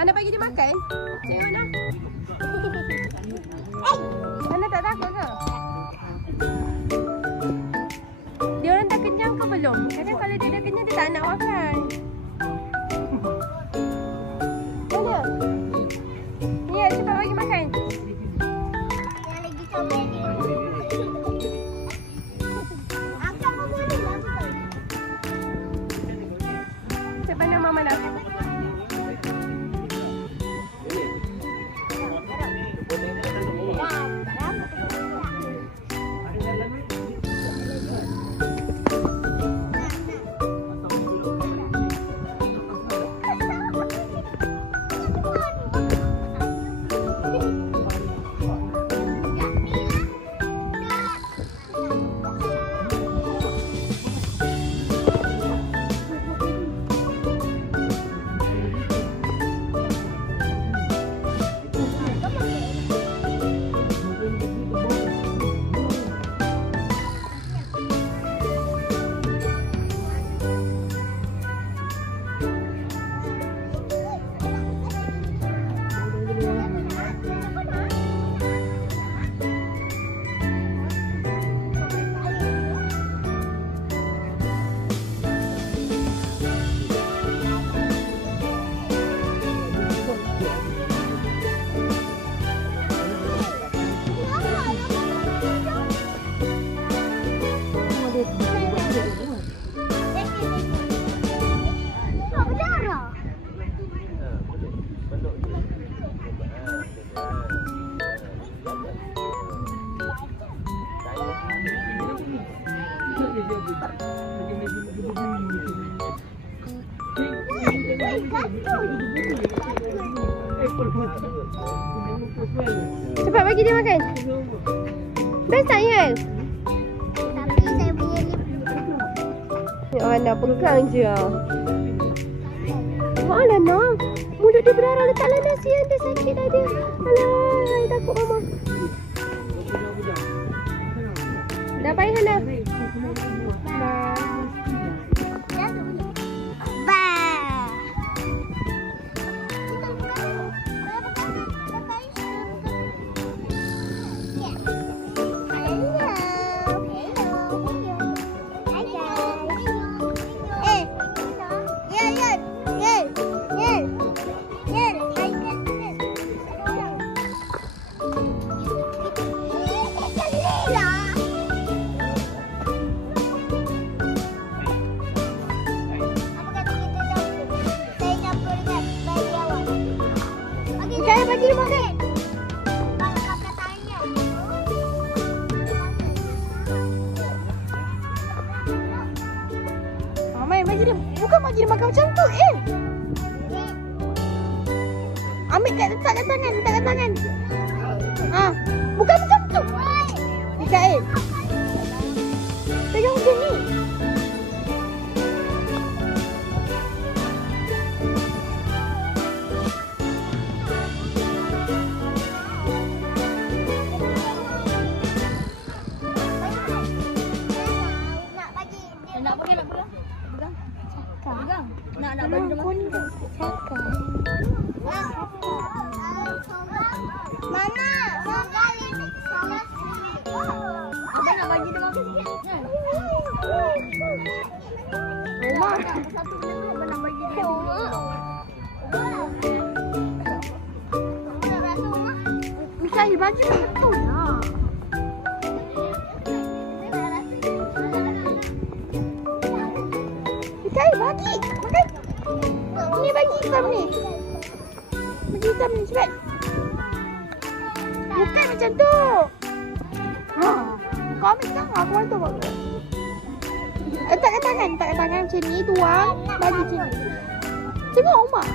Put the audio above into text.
Anda bagi dia makan? Tengok nak. Anda tak takut ke? Dia orang dah kenyang ke belum? Kadang kalau dia dah kenyang, dia tak nak makan. Mana? Ni, cepat bagi makan. Yang lagi comel ni. Akak mau boleh lah. Cepat nak mama dah. Cepat bagi dia makan. Best tak ya? Tapi saya punya lip. Ya Ana pegang je. Malah nak. Mulut dia berdarah, letaklah nasi yang dia sakit dah dia. Alah, takut mama. Dah baik Hana. Bagi dia makan. Mai bagi dia. Bukan bagi dia makan macam tu, Ambil letak kat tangan, letak kat tangan. Bukan macam tu. Dekat pegang macam ni. Nak bagi dia makan. Mama, Abang nak bagi dia makan sikit. Mama. Satu benda tu abang nak bagi dia. Mikael bagi dia betul lah. Mikael bagi. Makan. Ni bagi hitam ni. Bagi hitam ni cepat. Bukan macam tu. Kau ambil tangan aku bantu kau. Letak kat tangan macam ni, tuang, bagi macam ni. Tengok Umar.